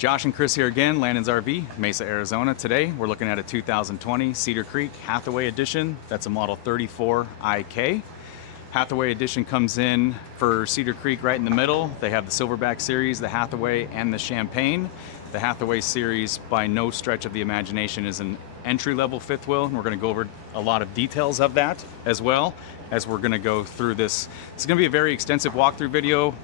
Josh and Chris here again, Landon's RV, Mesa, Arizona. Today we're looking at a 2020 Cedar Creek Hathaway Edition. That's a model 34 IK. Hathaway Edition comes in for Cedar Creek right in the middle. They have the Silverback series, the Hathaway, and the Champagne. The Hathaway series, by no stretch of the imagination, is an entry-level fifth wheel, and we're going to go over a lot of details of that as well as we're going to go through this. It's going to be a very extensive walkthrough video.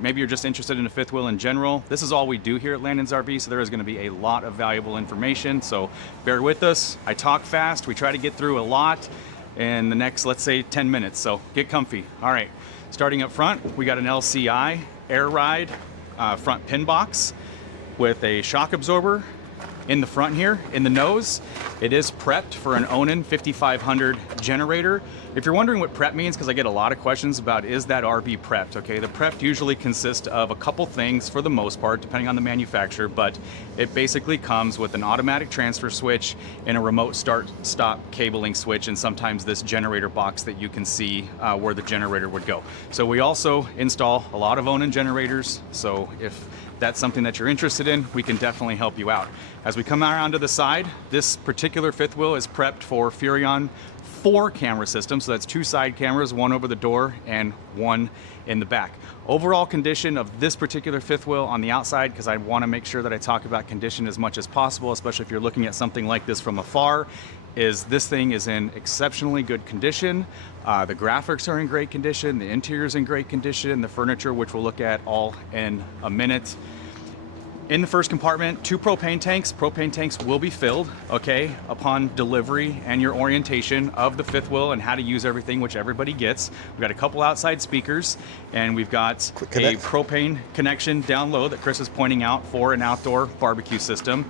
Maybe you're just interested in a fifth wheel in general. This is all we do here at Landon's RV, so there is going to be a lot of valuable information, so bear with us. I talk fast. We try to get through a lot in the next, let's say, 10 minutes, so get comfy. All right, starting up front, we got an LCI air ride front pin box with a shock absorber in the front here, in the nose. It is prepped for an Onan 5500 generator. If you're wondering what prep means, because I get a lot of questions about, is that RV prepped? Okay, the prepped usually consists of a couple things for the most part, depending on the manufacturer, but it basically comes with an automatic transfer switch and a remote start-stop cabling switch, and sometimes this generator box that you can see where the generator would go. So we also install a lot of Onan generators, so if that's something that you're interested in, we can definitely help you out. As we come around to the side, this particular fifth wheel is prepped for Furrion 4 camera system, so that's 2 side cameras, 1 over the door and 1 in the back. Overall condition of this particular fifth wheel on the outside, because I want to make sure that I talk about condition as much as possible, especially if you're looking at something like this from afar, is this thing is in exceptionally good condition. The graphics are in great condition, the interior is in great condition, the furniture, which we'll look at all in a minute. In the first compartment, 2 propane tanks. Propane tanks will be filled, okay, upon delivery and your orientation of the fifth wheel and how to use everything, which everybody gets. We've got a couple outside speakers, and we've got a propane connection down low that Chris is pointing out for an outdoor barbecue system.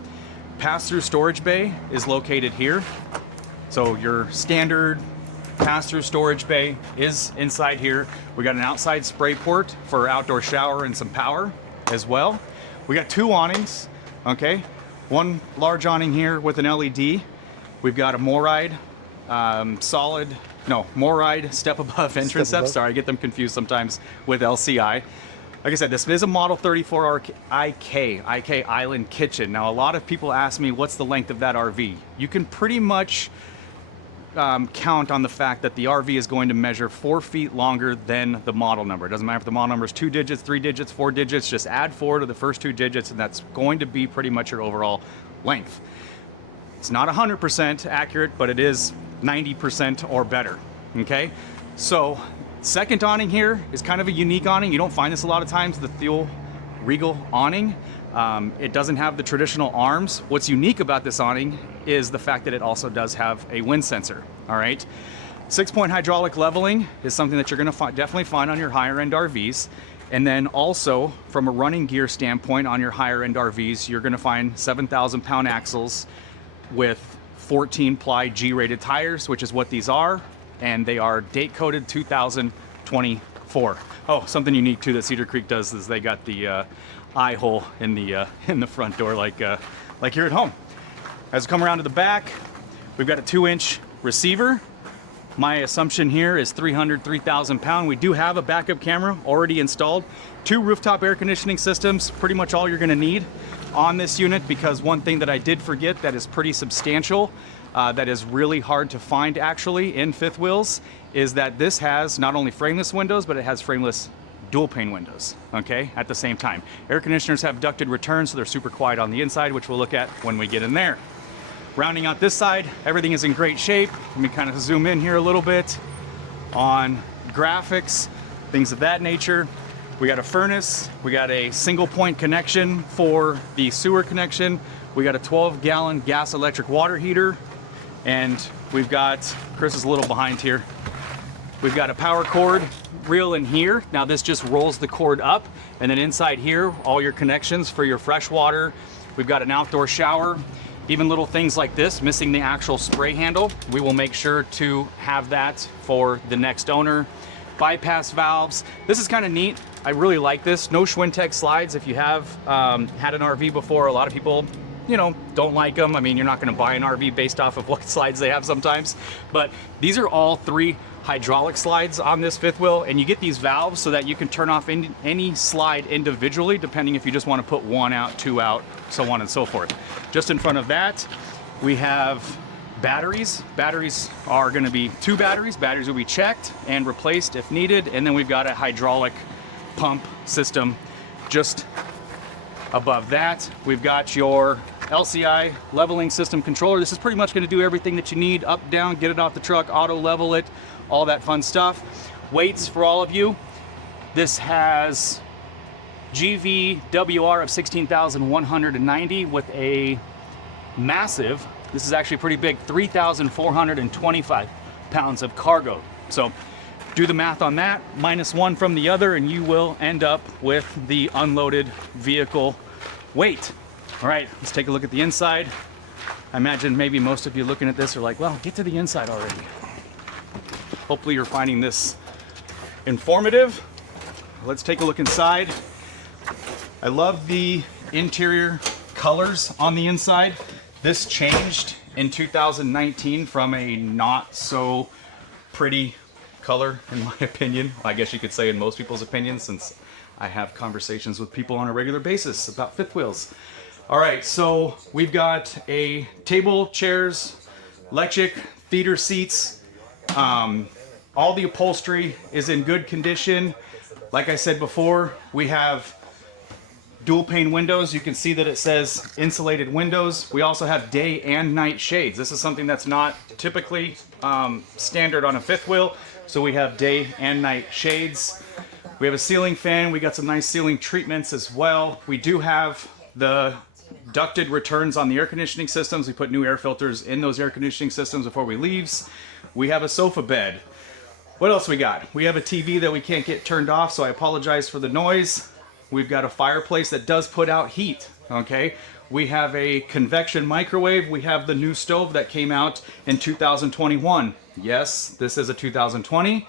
Pass-through storage bay is located here. So your standard pass-through storage bay is inside here. We got an outside spray port for outdoor shower and some power as well. We got 2 awnings, okay? 1 large awning here with an LED. We've got a MORryde MORryde step above entrance step. Sorry, I get them confused sometimes with LCI. Like I said, this is a Model 34 IK Island Kitchen. Now, a lot of people ask me, what's the length of that RV? You can pretty much count on the fact that the RV is going to measure 4 feet longer than the model number. It doesn't matter if the model number is 2 digits, 3 digits, 4 digits, just add 4 to the first 2 digits, and that's going to be pretty much your overall length. It's not 100% accurate, but it is 90% or better, okay? So, second awning here is kind of a unique awning. You don't find this a lot of times, the Thiel Regal awning. It doesn't have the traditional arms. What's unique about this awning is the fact that it also does have a wind sensor, all right? 6-point hydraulic leveling is something that you're gonna definitely find on your higher end RVs. And then also, from a running gear standpoint on your higher end RVs, you're gonna find 7,000 pound axles with 14 ply G-rated tires, which is what these are. And they are date coded 2024. Oh, something unique too that Cedar Creek does is they got the eye hole in the front door, like here at home. As we come around to the back, we've got a 2-inch receiver. My assumption here is 3,000 pound. We do have a backup camera already installed. 2 rooftop air conditioning systems, pretty much all you're gonna need on this unit, because one thing that I did forget that is pretty substantial, that is really hard to find actually in fifth wheels, is that this has not only frameless windows, but it has frameless dual pane windows, okay, at the same time. Air conditioners have ducted return, so they're super quiet on the inside, which we'll look at when we get in there. Rounding out this side, everything is in great shape. Let me kind of zoom in here a little bit on graphics, things of that nature. We got a furnace, we got a single point connection for the sewer connection, we got a 12-gallon gas electric water heater, and we've got, Chris is a little behind here, we've got a power cord reel in here. Now this just rolls the cord up, and then inside here, all your connections for your fresh water. We've got an outdoor shower. Even little things like this, missing the actual spray handle, we will make sure to have that for the next owner. Bypass valves. This is kind of neat. I really like this. No Schwintek slides. If you have had an RV before, a lot of people you know, don't like them. I mean, you're not going to buy an RV based off of what slides they have sometimes, but these are all 3 hydraulic slides on this fifth wheel, and you get these valves so that you can turn off any slide individually, depending if you just want to put 1 out, 2 out, so on and so forth. Just in front of that, we have batteries. Batteries are going to be 2 batteries. Batteries will be checked and replaced if needed, and then we've got a hydraulic pump system just above that. We've got your LCI leveling system controller. This is pretty much going to do everything that you need: up, down, get it off the truck, auto level it, all that fun stuff. Weights for all of you. This has GVWR of 16,190 with a massive, this is actually pretty big, 3,425 pounds of cargo. So do the math on that, -1 from the other, and you will end up with the unloaded vehicle weight. All right, let's take a look at the inside. I imagine maybe most of you looking at this are like, well, get to the inside already. Hopefully you're finding this informative. Let's take a look inside. I love the interior colors on the inside. This changed in 2019 from a not so pretty color, in my opinion. I guess you could say in most people's opinions, since I have conversations with people on a regular basis about fifth wheels. All right, so we've got a table, chairs, electric theater seats. All the upholstery is in good condition. Like I said before, we have dual pane windows. You can see that it says insulated windows. We also have day and night shades. This is something that's not typically standard on a fifth wheel. So we have day and night shades. We have a ceiling fan. We got some nice ceiling treatments as well. We do have the ducted returns on the air conditioning systems. We put new air filters in those air conditioning systems before we leave. We have a sofa bed. What else we got? We have a TV that we can't get turned off, so I apologize for the noise. We've got a fireplace that does put out heat, okay? We have a convection microwave. We have the new stove that came out in 2021. Yes, this is a 2020.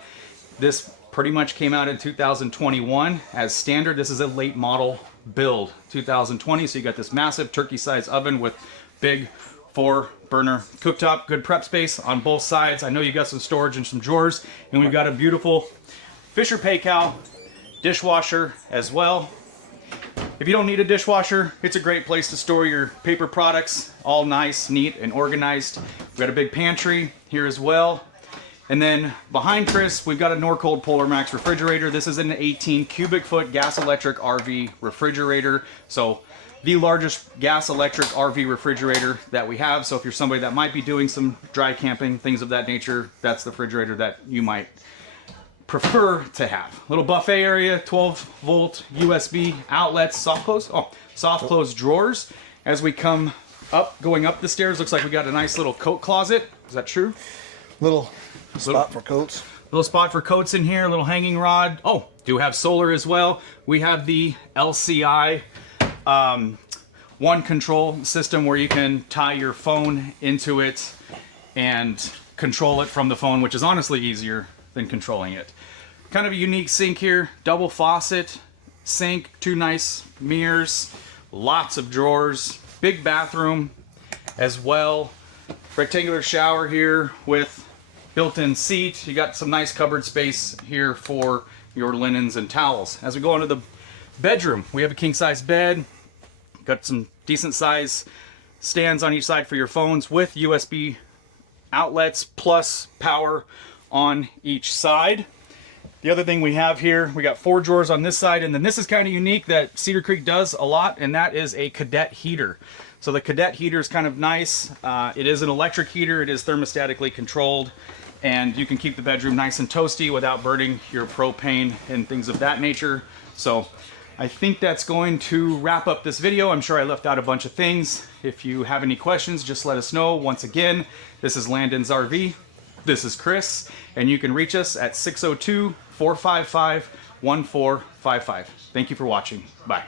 This pretty much came out in 2021 as standard. This is a late model build, 2020. So you got this massive turkey-sized oven with big 4-burner cooktop, good prep space on both sides. I know you got some storage and some drawers, and we've got a beautiful Fisher Paykel dishwasher as well. If you don't need a dishwasher, it's a great place to store your paper products, all nice, neat, and organized. We've got a big pantry here as well. And then behind Chris, we've got a Norcold Polar Max refrigerator. This is an 18 cubic foot gas electric RV refrigerator. So the largest gas electric RV refrigerator that we have. So if you're somebody that might be doing some dry camping, things of that nature, that's the refrigerator that you might prefer to have. Little buffet area, 12-volt USB outlets, soft close drawers. As we come up, going up the stairs, looks like we got a nice little coat closet. Is that true? Little spot for coats. Little spot for coats in here, little hanging rod. Oh, do have solar as well. We have the LCI one control system where you can tie your phone into it and control it from the phone, which is honestly easier than controlling it. Kind of a unique sink here, double faucet sink, 2 nice mirrors, lots of drawers, big bathroom as well. Rectangular shower here with built-in seat. You got some nice cupboard space here for your linens and towels. As we go into the bedroom, we have a king-size bed, got some decent size stands on each side for your phones with USB outlets plus power on each side. The other thing we have here, we got 4 drawers on this side, and then this is kind of unique that Cedar Creek does a lot, and that is a cadet heater. So the cadet heater is kind of nice. It is an electric heater, it is thermostatically controlled, and you can keep the bedroom nice and toasty without burning your propane and things of that nature. So I think that's going to wrap up this video. I'm sure I left out a bunch of things. If you have any questions, just let us know. Once again, this is Landon's RV. This is Chris, and you can reach us at 602-455-1455. Thank you for watching. Bye.